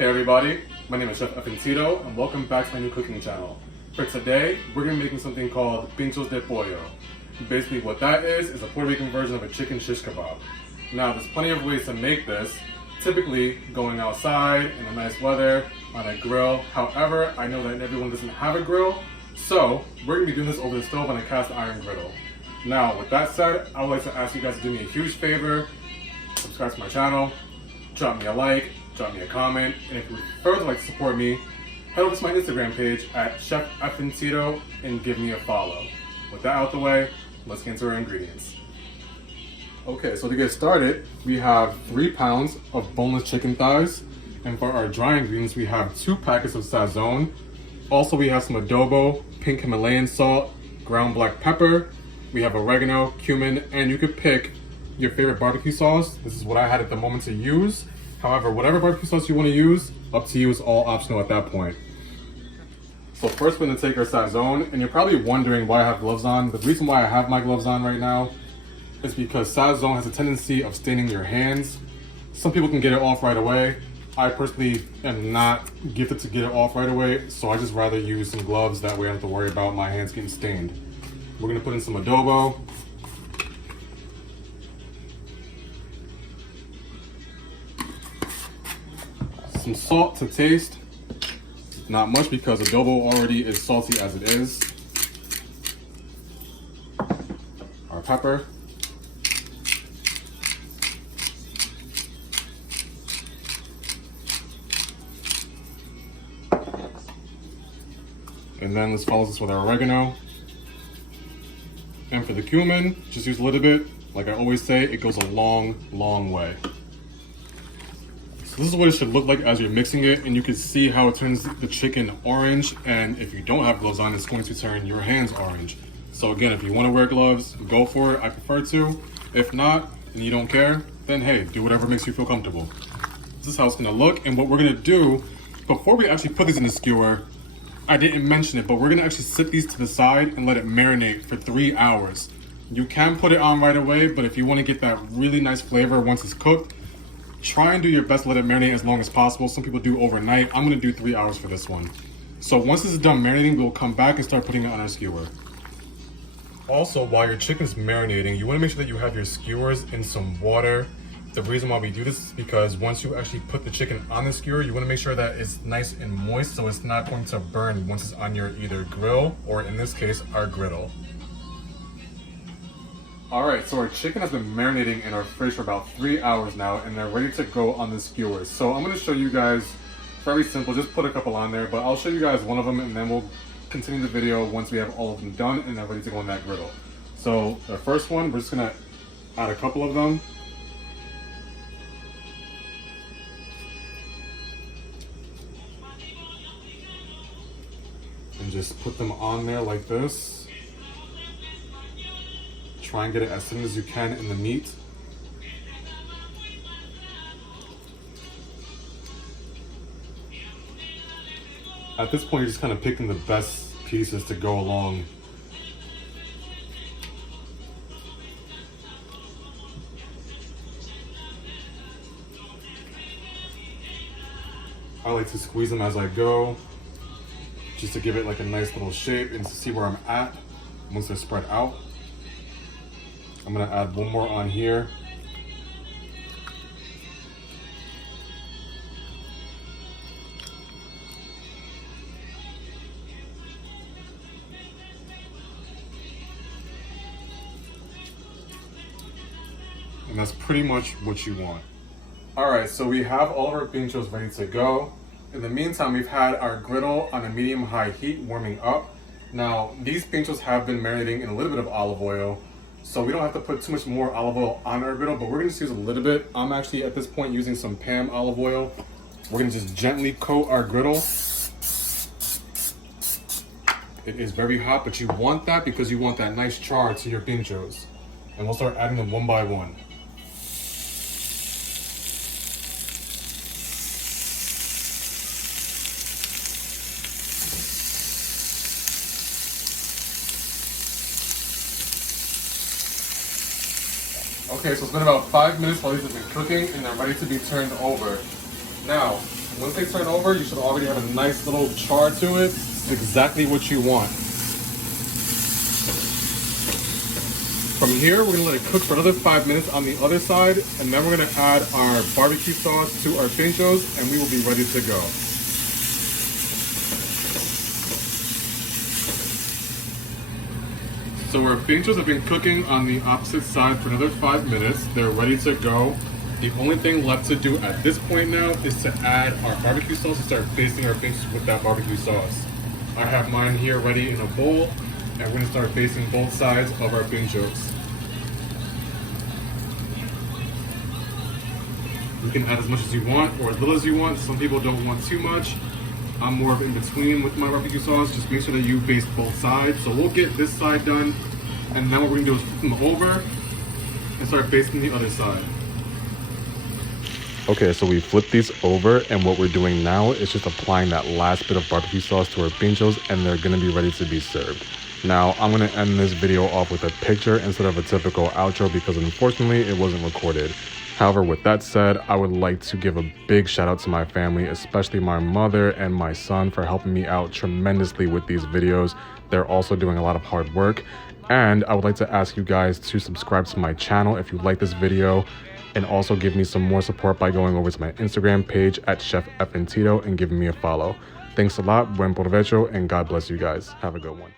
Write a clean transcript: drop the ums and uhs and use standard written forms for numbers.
Hey everybody, my name is Chef Tito and welcome back to my new cooking channel. For today, we're going to be making something called Pinchos de Pollo. Basically what that is a Puerto Rican version of a chicken shish kebab. Now there's plenty of ways to make this, typically going outside in a nice weather, on a grill. However, I know that everyone doesn't have a grill, so we're going to be doing this over the stove on a cast iron griddle. Now with that said, I would like to ask you guys to do me a huge favor, subscribe to my channel, drop me a like, drop me a comment, and if you would further like to support me, head over to my Instagram page at Chef Tito and give me a follow. With that out the way, let's get into our ingredients. Okay, so to get started, we have 3 pounds of boneless chicken thighs, and for our dry ingredients, we have 2 packets of Sazon. Also, we have some adobo, pink Himalayan salt, ground black pepper, we have oregano, cumin, and you could pick your favorite barbecue sauce. This is what I had at the moment to use. However, whatever barbecue sauce you want to use, up to you, is all optional at that point. So first we're going to take our Sazon, and you're probably wondering why I have gloves on. The reason why I have my gloves on right now is because Sazon has a tendency of staining your hands. Some people can get it off right away. I personally am not gifted to get it off right away, so I just rather use some gloves. That way I don't have to worry about my hands getting stained. We're going to put in some adobo. Some salt to taste. Not much because adobo already is salty as it is. Our pepper. And then let's follow this with our oregano. And for the cumin, just use a little bit. Like I always say, it goes a long, long way. So this is what it should look like as you're mixing it, and you can see how it turns the chicken orange, and if you don't have gloves on, it's going to turn your hands orange. So again, if you want to wear gloves, go for it. I prefer to. If not, and you don't care, then hey, do whatever makes you feel comfortable. This is how it's gonna look, and what we're gonna do, before we actually put these in the skewer, I didn't mention it, but we're gonna actually sit these to the side and let it marinate for 3 hours. You can put it on right away, but if you wanna get that really nice flavor once it's cooked, try and do your best to let it marinate as long as possible. Some people do overnight. I'm gonna do 3 hours for this one. So once this is done marinating, we'll come back and start putting it on our skewer. Also, while your chicken's marinating, you wanna make sure that you have your skewers in some water. The reason why we do this is because once you actually put the chicken on the skewer, you wanna make sure that it's nice and moist so it's not going to burn once it's on your either grill or, in this case, our griddle. Alright, so our chicken has been marinating in our fridge for about 3 hours now, and they're ready to go on the skewers. So I'm going to show you guys, very simple, just put a couple on there, but I'll show you guys one of them and then we'll continue the video once we have all of them done and they're ready to go on that griddle. So the first one, we're just going to add a couple of them. And just put them on there like this. Try and get it as thin as you can in the meat. At this point, you're just kind of picking the best pieces to go along. I like to squeeze them as I go, just to give it like a nice little shape and to see where I'm at once they're spread out. I'm gonna add one more on here. And that's pretty much what you want. All right, so we have all of our pinchos ready to go. In the meantime, we've had our griddle on a medium-high heat warming up. Now, these pinchos have been marinating in a little bit of olive oil, so we don't have to put too much more olive oil on our griddle, but we're gonna just use a little bit. I'm actually at this point using some Pam olive oil. We're gonna just gently coat our griddle. It is very hot, but you want that because you want that nice char to your pinchos. And we'll start adding them one by one. Okay, so it's been about 5 minutes while these have been cooking and they're ready to be turned over. Now, Once they turn over, you should already have a nice little char to it. It's exactly what you want. From here, we're gonna let it cook for another 5 minutes on the other side, and then we're gonna add our barbecue sauce to our pinchos, and we will be ready to go. So our pinchos have been cooking on the opposite side for another 5 minutes. They're ready to go. The only thing left to do at this point now is to add our barbecue sauce and start basting our pinchos with that barbecue sauce. I have mine here ready in a bowl, and we're gonna start basting both sides of our pinchos. You can add as much as you want or as little as you want. Some people don't want too much. I'm more of in between with my barbecue sauce. Just make sure that you baste both sides. So we'll get this side done, and then what we're gonna do is flip them over and start basting the other side. Okay, so we flipped these over, and what we're doing now is just applying that last bit of barbecue sauce to our pinchos, and they're gonna be ready to be served. Now, I'm gonna end this video off with a picture instead of a typical outro because unfortunately it wasn't recorded. However, with that said, I would like to give a big shout out to my family, especially my mother and my son, for helping me out tremendously with these videos. They're also doing a lot of hard work. And I would like to ask you guys to subscribe to my channel if you like this video, and also give me some more support by going over to my Instagram page at Chef F and Tito and giving me a follow. Thanks a lot, buen provecho, and God bless you guys. Have a good one.